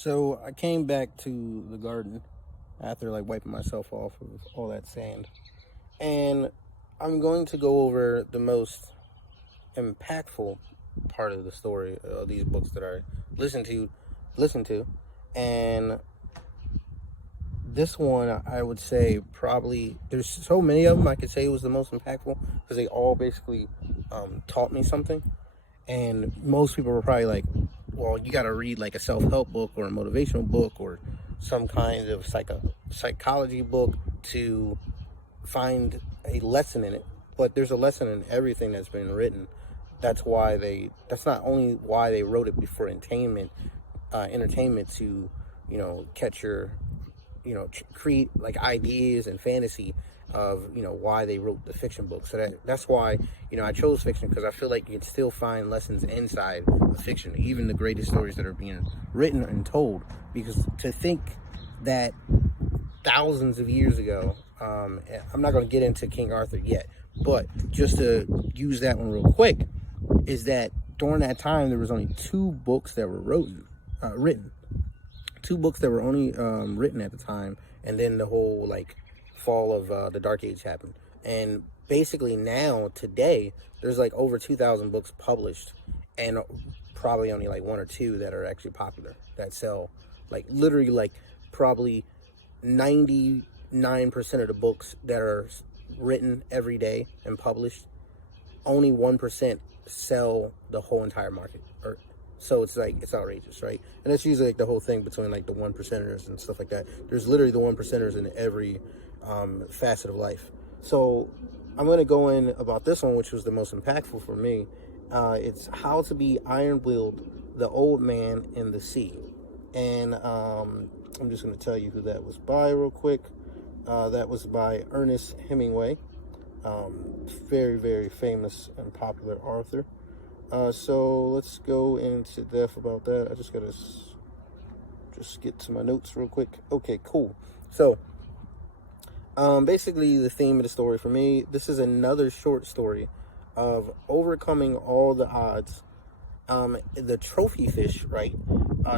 So I came back to the garden after like wiping myself off of all that sand, and I'm going to go over the most impactful part of the story of these books that I listen to, and this one I would say probably there's so many of them I could say it was the most impactful because they all basically taught me something. And most people were probably like, well, you got to read like a self-help book or a motivational book or some kind of psychology book to find a lesson in it. But there's a lesson in everything that's been written. That's not only why they wrote it before entertainment to, catch your, create like ideas and fantasy of why they wrote the fiction book. So that's why I chose fiction, because I feel like you can still find lessons inside of fiction, even the greatest stories that are being written and told. Because to think that thousands of years ago, I'm not going to get into King Arthur yet, but just to use that one real quick, is that during that time there was only two books that were written, two books that were only written at the time, and then the whole like fall of the Dark Age happened. And basically now today there's like over 2,000 books published, and probably only like one or two that are actually popular that sell. Like literally, like probably 99% of the books that are written every day and published, only 1% sell the whole entire market. So it's like, it's outrageous, right? And that's usually like the whole thing between like the 1%ers and stuff like that. There's literally the 1%ers in every facet of life. So I'm going to go in about this one, which was the most impactful for me. It's How to Be Iron-Willed, The Old Man in the Sea. And I'm just going to tell you who that was by real quick. That was by Ernest Hemingway. Very, very famous and popular author. So let's go into depth about that. I just gotta just get to my notes real quick. Okay, cool. So, basically the theme of the story for me, this is another short story of overcoming all the odds. The trophy fish, right,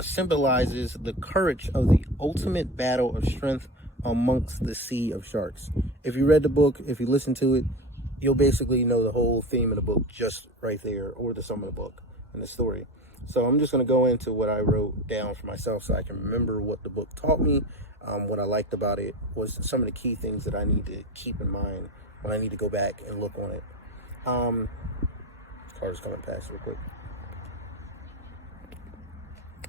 symbolizes the courage of the ultimate battle of strength amongst the sea of sharks. If you read the book, if you listen to it, you'll basically know the whole theme of the book just right there, or the sum of the book and the story. So I'm just going to go into what I wrote down for myself so I can remember what the book taught me. What I liked about it was some of the key things that I need to keep in mind when I need to go back and look on it. Car's coming past real quick.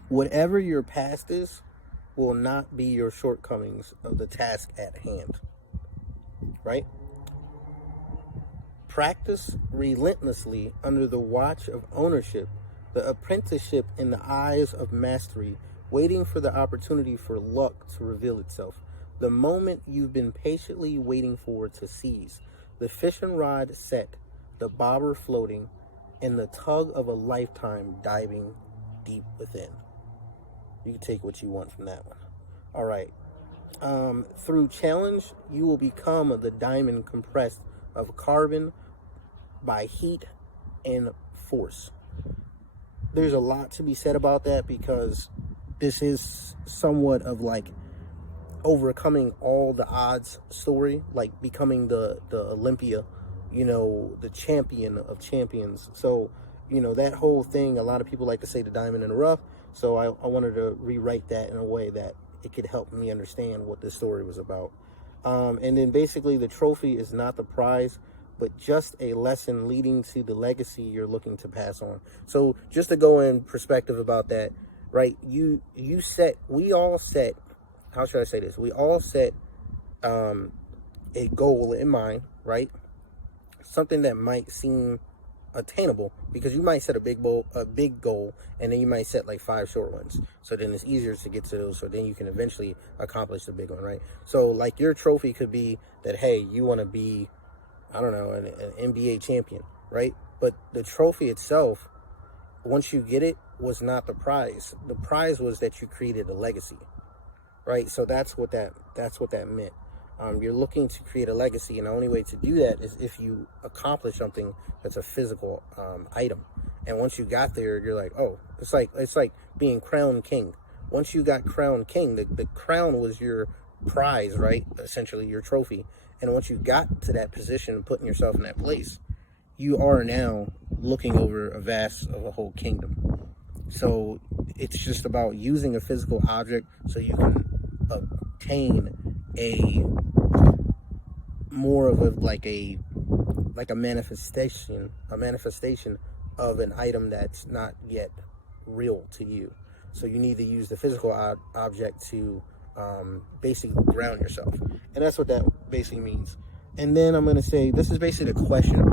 Whatever your past is will not be your shortcomings of the task at hand, right? Practice relentlessly under the watch of ownership, the apprenticeship in the eyes of mastery, waiting for the opportunity for luck to reveal itself, the moment you've been patiently waiting for to seize, the fishing rod set, the bobber floating, and the tug of a lifetime diving deep within. You can take what you want from that one. All right. Through challenge, you will become the diamond compressed of carbon by heat and force. There's a lot to be said about that, because this is somewhat of like overcoming all the odds story, like becoming the Olympia, the champion of champions. So, that whole thing, a lot of people like to say the diamond in the rough. So I wanted to rewrite that in a way that it could help me understand what this story was about. And then basically the trophy is not the prize, but just a lesson leading to the legacy you're looking to pass on. So just to go in perspective about that, right? We all set, how should I say this? We all set a goal in mind, right? Something that might seem attainable, because you might set a big goal, and then you might set like 5 short ones. So then it's easier to get to those. So then you can eventually accomplish the big one, right? So like your trophy could be that, hey, you want to be, I don't know, an NBA champion, right? But the trophy itself, once you get it, was not the prize. The prize was that you created a legacy, right? So that's what that meant. You're looking to create a legacy, and the only way to do that is if you accomplish something that's a physical item. And once you got there, you're like, oh, it's like being crowned king. once you got crowned king, the crown was your prize, right? Essentially your trophy. And once you got to that position, putting yourself in that place, you are now looking over a whole kingdom. So it's just about using a physical object so you can obtain a more of a manifestation of an item that's not yet real to you. So you need to use the physical object to basically ground yourself, and that's what that basically means. And then I'm going to say this is basically the question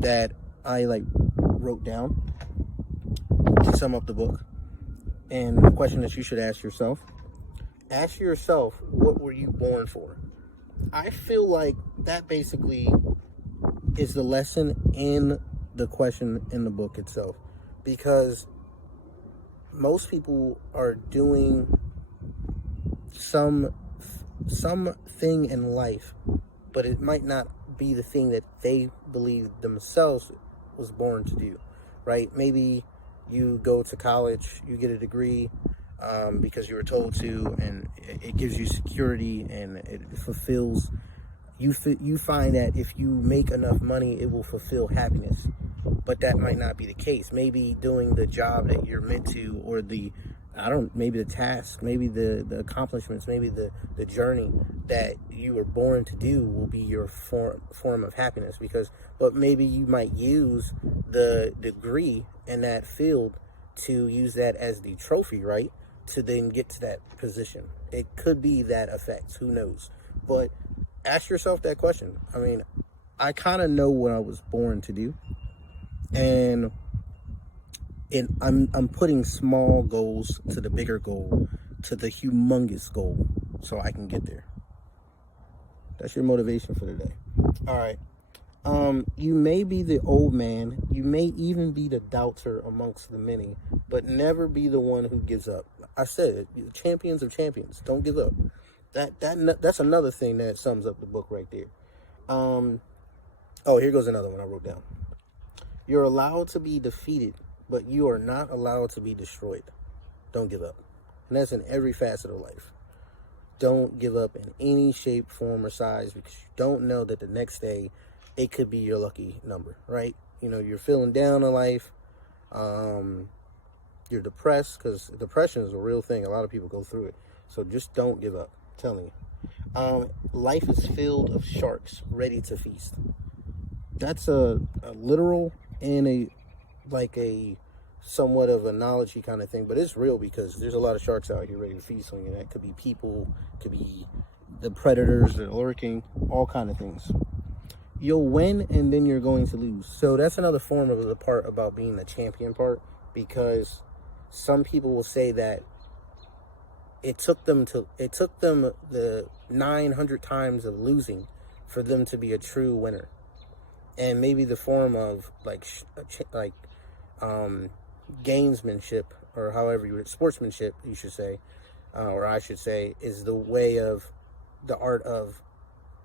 that I wrote down to sum up the book, and the question that you should ask yourself: what were you born for? I feel like that basically is the lesson in the question in the book itself, because most people are doing some thing in life, but it might not be the thing that they believe themselves was born to do, right? Maybe you go to college, you get a degree because you were told to, and it gives you security and it fulfills. You find that if you make enough money, it will fulfill happiness. But that might not be the case. Maybe doing the job that you're meant to, or maybe the task, maybe the accomplishments, maybe the journey that you were born to do will be your form of happiness. But maybe you might use the degree in that field to use that as the trophy, right? To then get to that position. It could be that effect, who knows? But ask yourself that question. I mean, I kind of know what I was born to do, and I'm putting small goals to the bigger goal, to the humongous goal, so I can get there. That's your motivation for today. All right. You may be the old man, you may even be the doubter amongst the many, but never be the one who gives up. I said it, you're champions of champions. Don't give up. That's another thing that sums up the book right there. Here goes another one I wrote down. You're allowed to be defeated, but you are not allowed to be destroyed. Don't give up. And that's in every facet of life. Don't give up in any shape, form, or size, because you don't know that the next day it could be your lucky number, right? You're feeling down in life. You're depressed, because depression is a real thing. A lot of people go through it. So just don't give up. I'm telling you. Life is filled of sharks ready to feast. That's a literal and a somewhat of a knowledge-y kind of thing, but it's real, because there's a lot of sharks out here ready to feast on you. That could be people, could be the predators that are lurking, all kind of things. You'll win, and then you're going to lose. So that's another form of the part about being the champion part, because some people will say that it took them the 900 times of losing for them to be a true winner. And maybe the form of gamesmanship, or however sportsmanship you should say, or I should say, is the way of the art of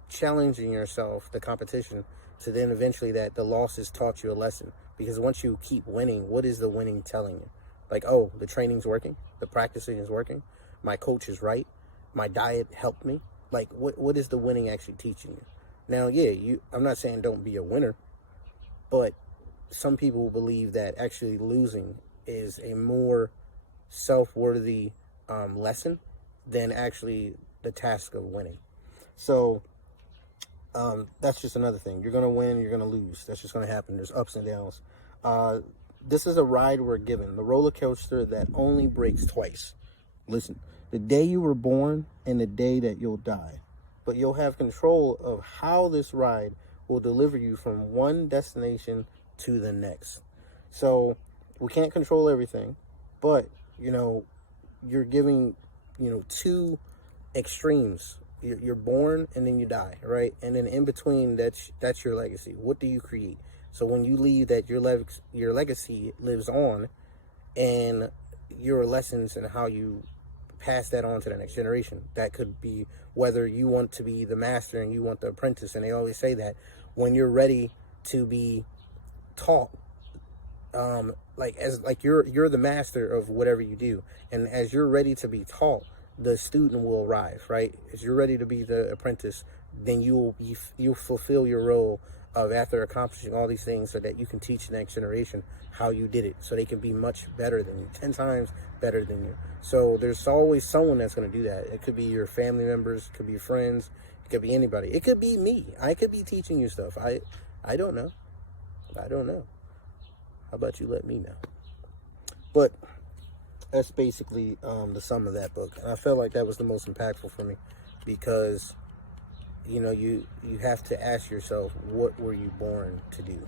challenging yourself, the competition, to then eventually that the losses taught you a lesson. Because once you keep winning, what is the winning telling you? The training's working, the practicing is working, my coach is right, my diet helped me. What is the winning actually teaching you? Now, I'm not saying don't be a winner, but some people believe that actually losing is a more self-worthy lesson than actually the task of winning. So that's just another thing. You're going to win, you're going to lose. That's just going to happen. There's ups and downs. This is a ride we're given, the roller coaster that only breaks twice. Listen, the day you were born and the day that you'll die. But you'll have control of how this ride will deliver you from one destination to the next. So we can't control everything, but you're giving two extremes. You're born and then you die, right? And then in between, that's your legacy. What do you create? So when you leave, that your legacy lives on, and your lessons and how you pass that on to the next generation. That could be whether you want to be the master and you want the apprentice. And they always say that when you're ready to be taught, like you're the master of whatever you do, and as you're ready to be taught, the student will arrive, right? As you're ready to be the apprentice, then you'll fulfill your role of, after accomplishing all these things, so that you can teach the next generation how you did it, so they can be much better than you, 10 times better than you. So there's always someone that's going to do that. It could be your family members, it could be your friends, it could be anybody. It could be me. I could be teaching you stuff. I don't know. I don't know. How about you let me know? But that's basically the sum of that book. And I felt like that was the most impactful for me, because, you know, you have to ask yourself, what were you born to do?